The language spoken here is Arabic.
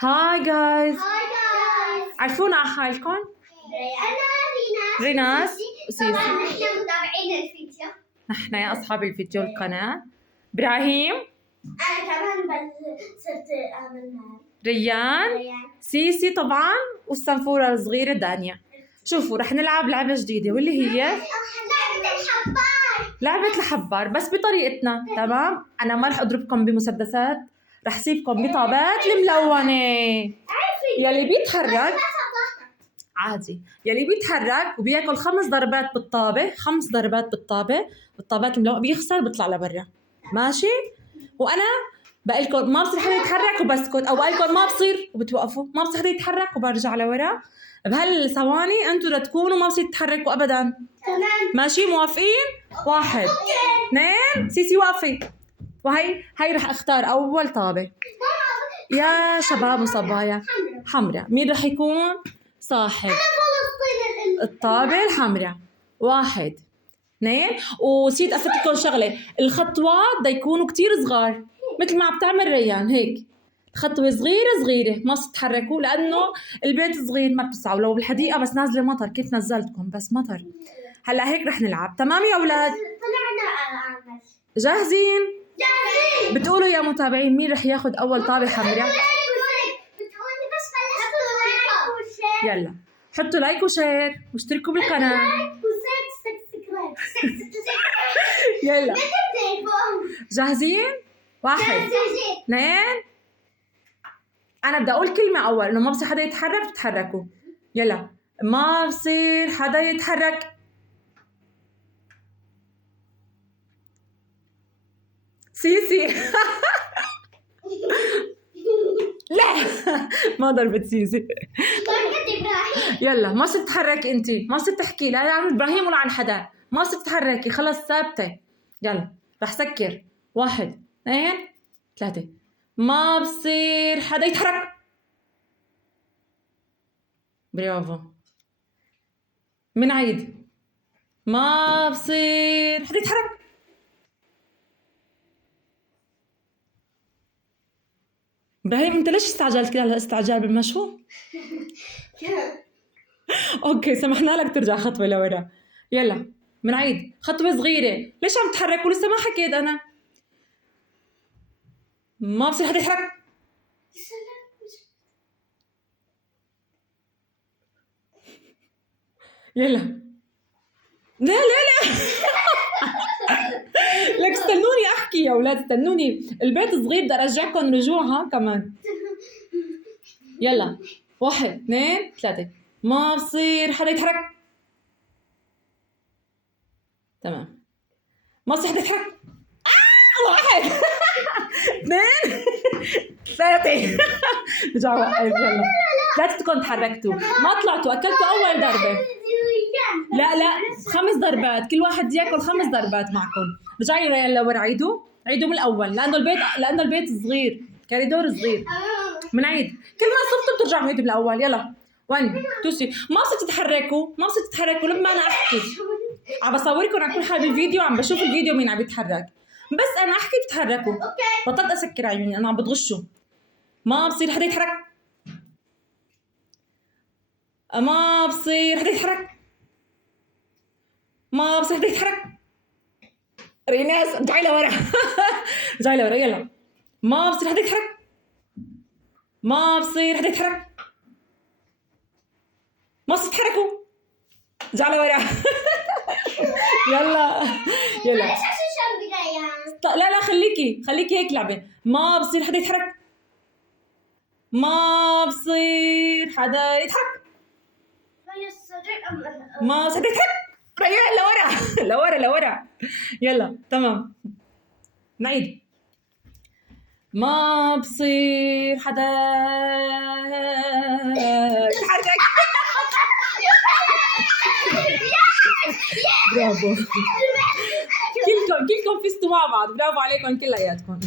هاي جايز، هاي جايز. عرفونا على حالكم؟ أنا ريناس وسيسي. طبعا وسيسي. نحن متابعين الفيديو. نحن يا أصحاب الفيديو القناة إبراهيم، أنا كمان صرت أعمل ريان، سيسي طبعا، والصنفورة الصغيرة دانيا. شوفوا رح نلعب لعبة جديدة واللي هي لعبة الحبار. لعبة الحبار بس بطريقتنا. تمام، أنا ما رح أضربكم بمسدسات، رح سيبكم بطابات الملونة. يلي بيتحرك عادي، يلي بيتحرك وبياكل 5 ضربات بالطابة، 5 ضربات بالطابة، بالطابات الملونة بيخسر، بيطلع لبرا. ماشي؟ وأنا بقلكم ما بصير حدا يتحرك وبسكت، أو بقلكم ما بصير وبتوقفوا، ما بصير حدا يتحرك وبرجع لورا. بهالثواني أنتوا بدكم تكونوا ما بصير تتحركوا أبداً. تمام. ماشي؟ موافقين؟ 1 2 سيسي وقفي. هاي رح اختار أول طابة يا شباب وصبايا. حمراء. مين رح يكون صاحب الطابة الحمراء؟ 1 2. ونسيت أفتكر لكم شغلة، الخطوات دا يكونوا كتير صغار مثل ما عم تعمل ريان هيك، خطوة صغيرة صغيرة، ما تتحركوا لأنه البيت صغير ما بتسعوا. لو بالحديقة بس نازلة مطر كيف نزلتكم؟ بس مطر. هلا هيك رح نلعب. تمام يا أولاد؟ طلعنا جاهزين؟ جاهزين. بتقولوا يا متابعين مين رح ياخد أول طابة حمراء؟ يلا حطوا لايك وشير واشتركوا بالقناة. يلا جاهزين؟ 1 2. أنا بدي أقول كلمة أول، إنه ما بصير حدا يتحرك تتحركوا. يلا، ما بصير حدا يتحرك. سيسي. لا ما ضربت سيسي. يلا ما صرت تتحرك انت، ما صرت تحكي لا عن ابراهيم ولا عن حدا، ما صرت تتحركي، خلص ثابته. يلا رح سكر. 1 2 3. ما بصير حدا يتحرك. برافو. منعيد. ما بصير حدا يتحرك. ابراهيم انت ليش استعجلت كده هالاستعجال بالمشهور؟ اوكي سمحنا لك ترجع خطوه لورا. يلا منعيد. خطوه صغيره. ليش عم تتحرك ولسه ما حكيت انا؟ ما بصير حدا يتحرك. يلا. لا لا لا. لك استنوني احكي يا اولاد، استنوني، البيت صغير بدي ارجعكم رجوع. ها كمان. يلا 1 2 3. ما بصير حدا يتحرك. تمام. ما بصير حدا يتحرك. 1 2 3. رجع وقف. يلا لا تكونوا تحركتوا، ما طلعتوا، اكلتوا اول ضربه. لا 5 ضربات، كل واحد ياكل 5 ضربات معكم. رجعي ريال لورا، عيدوا من الاول، لانه البيت صغير، كاريدور صغير. منعيد. كل ما صرتوا بترجعوا عيدوا من الاول. يلا 1 2 3. ما صرتوا تتحركوا لما انا احكي. عم بصوركم على كل حال بالفيديو، عم بشوف الفيديو مين عم يتحرك، بس انا احكي بتتحركوا. بطلت اسكر عيوني، انا عم بتغشوا. ما بصير حدا يتحرك. ما بصير حدا يتحرك. ما بصير حدا يتحرك. ريناس رجعي لورا. رجعي لورا. يلا ما بصير حدا يتحرك. ما بصير حدا يتحرك. ما بصير تتحركوا. رجع لورا. يلا لا خليكي هيك لعبة. ما بصير حدا يتحرك. ما بصير حدا يتحرك. ما بصير حدا يتحرك. ريال لورا. يلا تمام. نعيد. ما بصير حدا يتحرك. برافو. كلكم فزتوا مع بعض، برافو عليكم كلياتكم.